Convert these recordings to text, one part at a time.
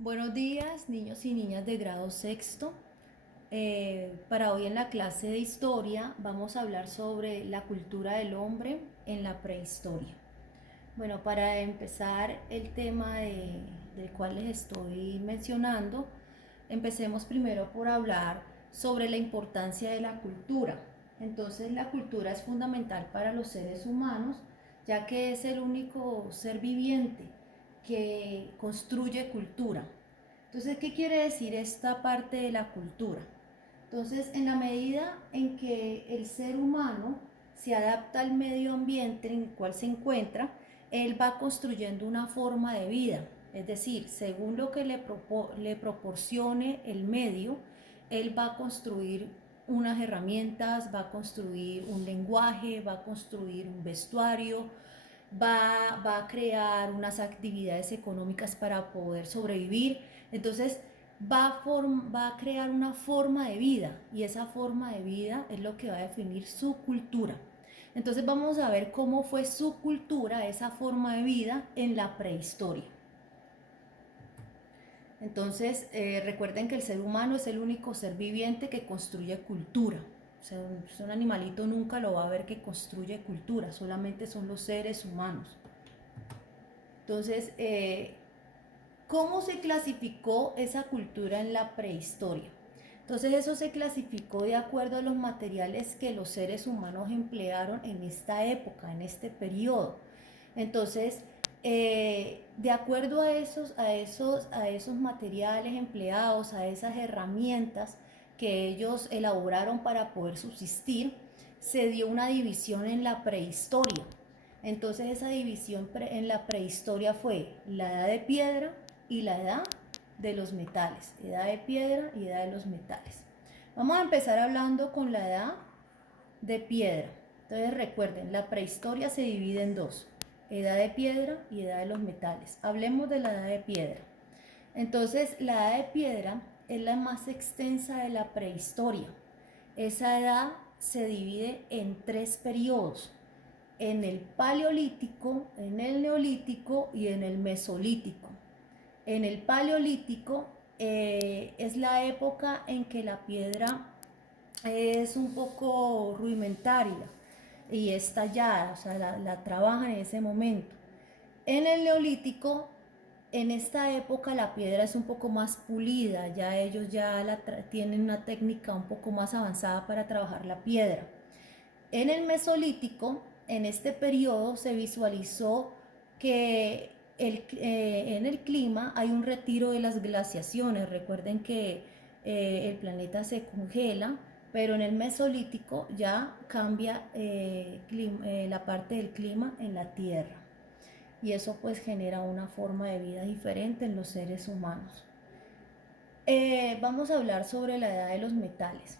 Buenos días, niños y niñas de grado sexto. Para hoy en la clase de historia vamos a hablar sobre la cultura del hombre en la prehistoria. Bueno, para empezar el tema del cual les estoy mencionando, empecemos primero por hablar sobre la importancia de la cultura. Entonces, la cultura es fundamental para los seres humanos, ya que es el único ser viviente que construye cultura. Entonces, ¿qué quiere decir esta parte de la cultura? Entonces, en la medida en que el ser humano se adapta al medio ambiente en el cual se encuentra, él va construyendo una forma de vida. Es decir, según lo que le proporcione el medio, él va a construir unas herramientas, va a construir un lenguaje, va a construir un vestuario, va a crear unas actividades económicas para poder sobrevivir. Entonces, va a crear una forma de vida y esa forma de vida es lo que va a definir su cultura. Entonces vamos a ver cómo fue su cultura, esa forma de vida en la prehistoria. Entonces recuerden que el ser humano es el único ser viviente que construye cultura. O sea, un animalito nunca lo va a ver que construye cultura, solamente son los seres humanos. Entonces, ¿cómo se clasificó esa cultura en la prehistoria? Entonces eso se clasificó de acuerdo a los materiales que los seres humanos emplearon en esta época, en este periodo. Entonces, de acuerdo a esos materiales empleados, a esas herramientas que ellos elaboraron para poder subsistir, se dio una división en la prehistoria. Entonces esa división en la prehistoria fue la edad de piedra y la edad de los metales, edad de piedra y edad de los metales. Vamos a empezar hablando con la edad de piedra. Entonces recuerden, la prehistoria se divide en dos, edad de piedra y edad de los metales. Hablemos de la edad de piedra. Entonces la edad de piedra es la más extensa de la prehistoria. Esa edad se divide en tres periodos: en el paleolítico, en el neolítico y en el mesolítico. En el paleolítico es la época en que la piedra es un poco rudimentaria y es tallada, o sea, la trabajan en ese momento. En el neolítico, en esta época la piedra es un poco más pulida, ya ellos tienen una técnica un poco más avanzada para trabajar la piedra. En el mesolítico, en este periodo, se visualizó que en el clima hay un retiro de las glaciaciones. Recuerden que el planeta se congela, pero en el mesolítico ya cambia la parte del clima en la Tierra. Y eso pues genera una forma de vida diferente en los seres humanos. Vamos a hablar sobre la edad de los metales.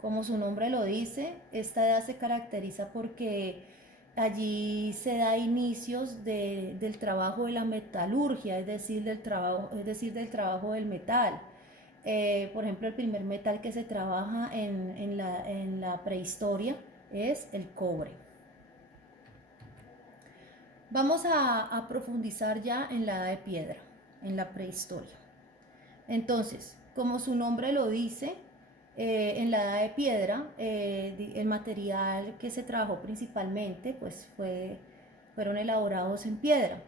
Como su nombre lo dice, esta edad se caracteriza porque allí se da inicios del trabajo de la metalurgia, es decir, del trabajo del metal. Por ejemplo, el primer metal que se trabaja en la prehistoria es el cobre. Vamos a profundizar ya en la edad de piedra, en la prehistoria. Entonces, como su nombre lo dice, en la edad de piedra, el material que se trabajó principalmente pues fueron elaborados en piedra.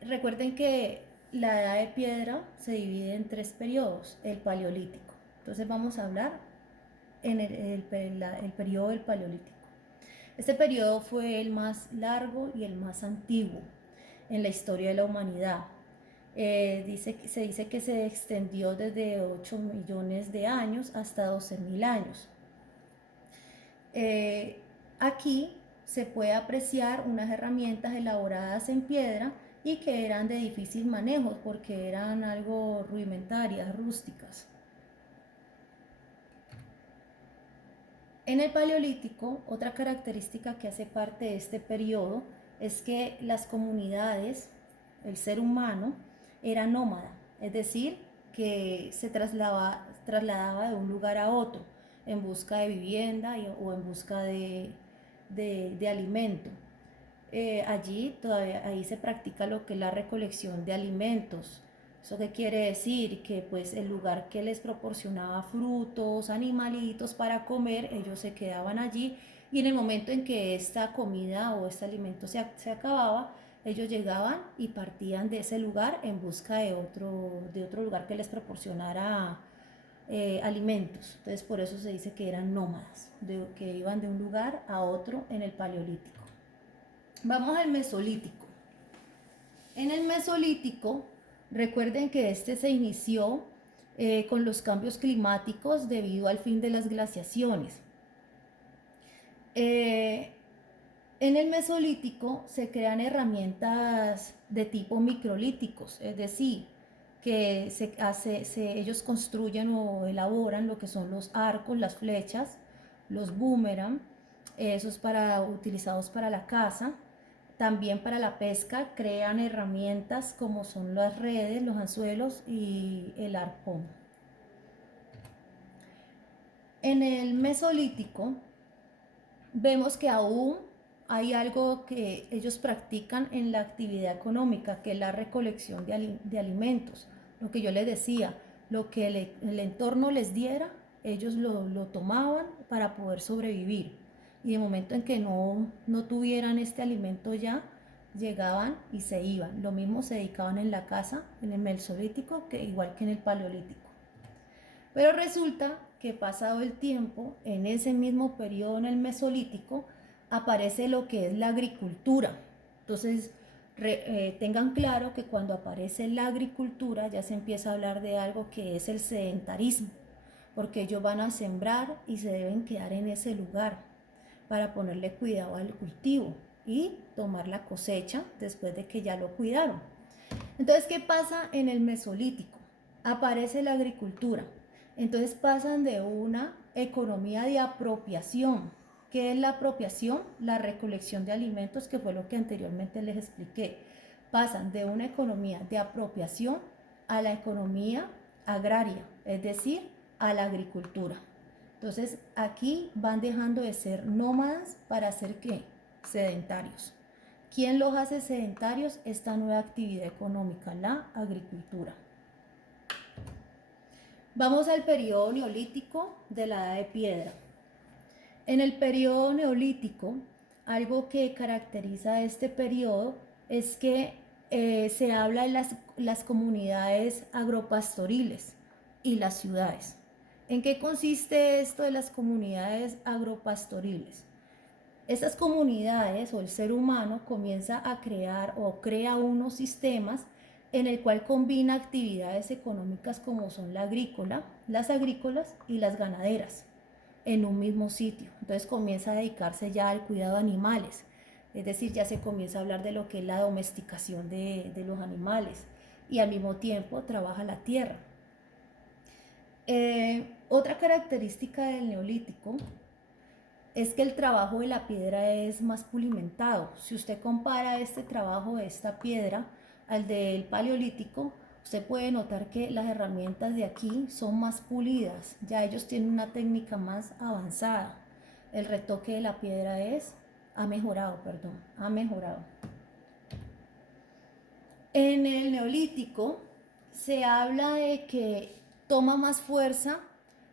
Recuerden que la edad de piedra se divide en tres periodos: el paleolítico. Entonces vamos a hablar en el periodo del paleolítico. Este periodo fue el más largo y el más antiguo en la historia de la humanidad. Se dice que se extendió desde 8 millones de años hasta 12.000 años. Aquí se puede apreciar unas herramientas elaboradas en piedra y que eran de difícil manejo porque eran algo rudimentarias, rústicas. En el paleolítico, otra característica que hace parte de este periodo es que las comunidades, el ser humano, era nómada, es decir, que se trasladaba de un lugar a otro en busca de vivienda o en busca de alimento. allí todavía ahí se practica lo que es la recolección de alimentos. ¿Eso qué quiere decir? Que pues el lugar que les proporcionaba frutos, animalitos para comer, ellos se quedaban allí y en el momento en que esta comida o este alimento se acababa, ellos llegaban y partían de ese lugar en busca de otro lugar que les proporcionara alimentos. Entonces por eso se dice que eran nómadas, que iban de un lugar a otro en el Paleolítico. Vamos al Mesolítico. En el Mesolítico, recuerden que este se inició con los cambios climáticos debido al fin de las glaciaciones. En el Mesolítico se crean herramientas de tipo microlíticos, es decir, que ellos construyen o elaboran lo que son los arcos, las flechas, los boomerang, esos utilizados para la caza. También para la pesca crean herramientas como son las redes, los anzuelos y el arpón. En el Mesolítico vemos que aún hay algo que ellos practican en la actividad económica, que es la recolección de alimentos. Lo que yo les decía, lo que el entorno les diera, ellos lo tomaban para poder sobrevivir. Y de momento en que no tuvieran este alimento ya, llegaban y se iban. Lo mismo se dedicaban en la casa, en el Mesolítico, que igual que en el Paleolítico. Pero resulta que pasado el tiempo, en ese mismo periodo, en el Mesolítico, aparece lo que es la agricultura. Entonces, tengan claro que cuando aparece la agricultura ya se empieza a hablar de algo que es el sedentarismo, porque ellos van a sembrar y se deben quedar en ese lugar para ponerle cuidado al cultivo y tomar la cosecha después de que ya lo cuidaron. Entonces, ¿qué pasa en el Mesolítico? Aparece la agricultura. Entonces pasan de una economía de apropiación. ¿Qué es la apropiación? La recolección de alimentos, que fue lo que anteriormente les expliqué. Pasan de una economía de apropiación a la economía agraria, es decir, a la agricultura. Entonces aquí van dejando de ser nómadas para ser ¿qué? Sedentarios. ¿Quién los hace sedentarios? Esta nueva actividad económica, la agricultura. Vamos al periodo neolítico de la edad de piedra. En el periodo neolítico, algo que caracteriza este periodo es que se habla de las comunidades agropastoriles y las ciudades. ¿En qué consiste esto de las comunidades agropastoriles? Estas comunidades o el ser humano comienza a crear o crea unos sistemas en el cual combina actividades económicas como son las agrícolas y las ganaderas en un mismo sitio. Entonces comienza a dedicarse ya al cuidado de animales, es decir, ya se comienza a hablar de lo que es la domesticación de los animales y al mismo tiempo trabaja la tierra. Otra característica del neolítico es que el trabajo de la piedra es más pulimentado. Si usted compara este trabajo de esta piedra al del Paleolítico, usted puede notar que las herramientas de aquí son más pulidas, ya ellos tienen una técnica más avanzada. El retoque de la piedra ha mejorado. En el Neolítico se habla de que toma más fuerza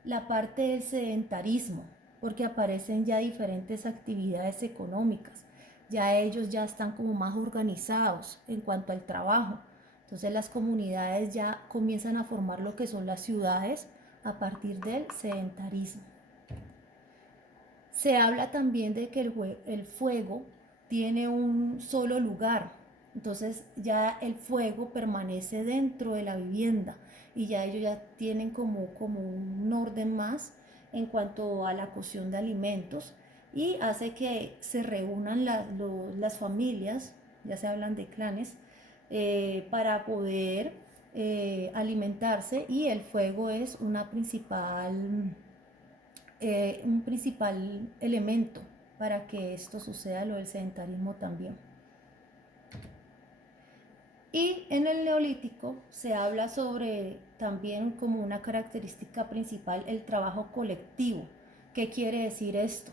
la parte del sedentarismo, porque aparecen ya diferentes actividades económicas. Ya ellos ya están como más organizados en cuanto al trabajo. Entonces las comunidades ya comienzan a formar lo que son las ciudades a partir del sedentarismo. Se habla también de que el fuego tiene un solo lugar. Entonces ya el fuego permanece dentro de la vivienda y ya ellos ya tienen como un orden más en cuanto a la cocción de alimentos y hace que se reúnan las familias, ya se hablan de clanes, para poder alimentarse, y el fuego es un principal elemento para que esto suceda, lo del sedentarismo también. Y en el Neolítico se habla sobre también como una característica principal el trabajo colectivo. ¿Qué quiere decir esto?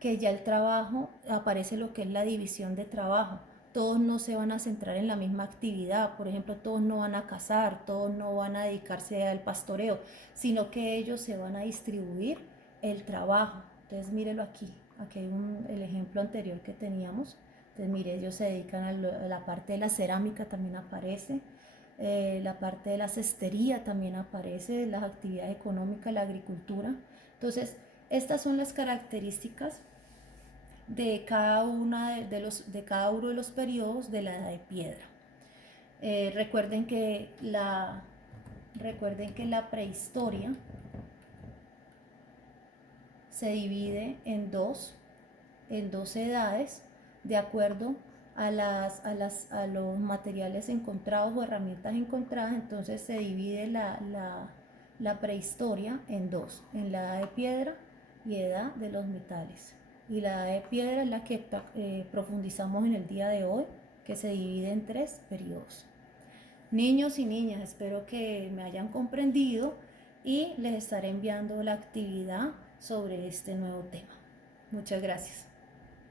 que ya el trabajo, aparece lo que es la división de trabajo. Todos no se van a centrar en la misma actividad, por ejemplo, todos no van a cazar, todos no van a dedicarse al pastoreo, sino que ellos se van a distribuir el trabajo. Entonces, mírelo aquí, aquí hay el ejemplo anterior que teníamos. Entonces, mire, ellos se dedican a la parte de la cerámica, también aparece, la parte de la cestería también aparece, las actividades económicas, la agricultura. Entonces, estas son las características de cada, de cada uno de los periodos de la edad de piedra. Recuerden que la prehistoria se divide en dos edades de acuerdo a los materiales encontrados o herramientas encontradas. Entonces se divide la prehistoria en dos, en la edad de piedra y edad de los metales. Y la edad de piedra es la que profundizamos en el día de hoy, que se divide en tres periodos. Niños y niñas, espero que me hayan comprendido y les estaré enviando la actividad sobre este nuevo tema. Muchas gracias.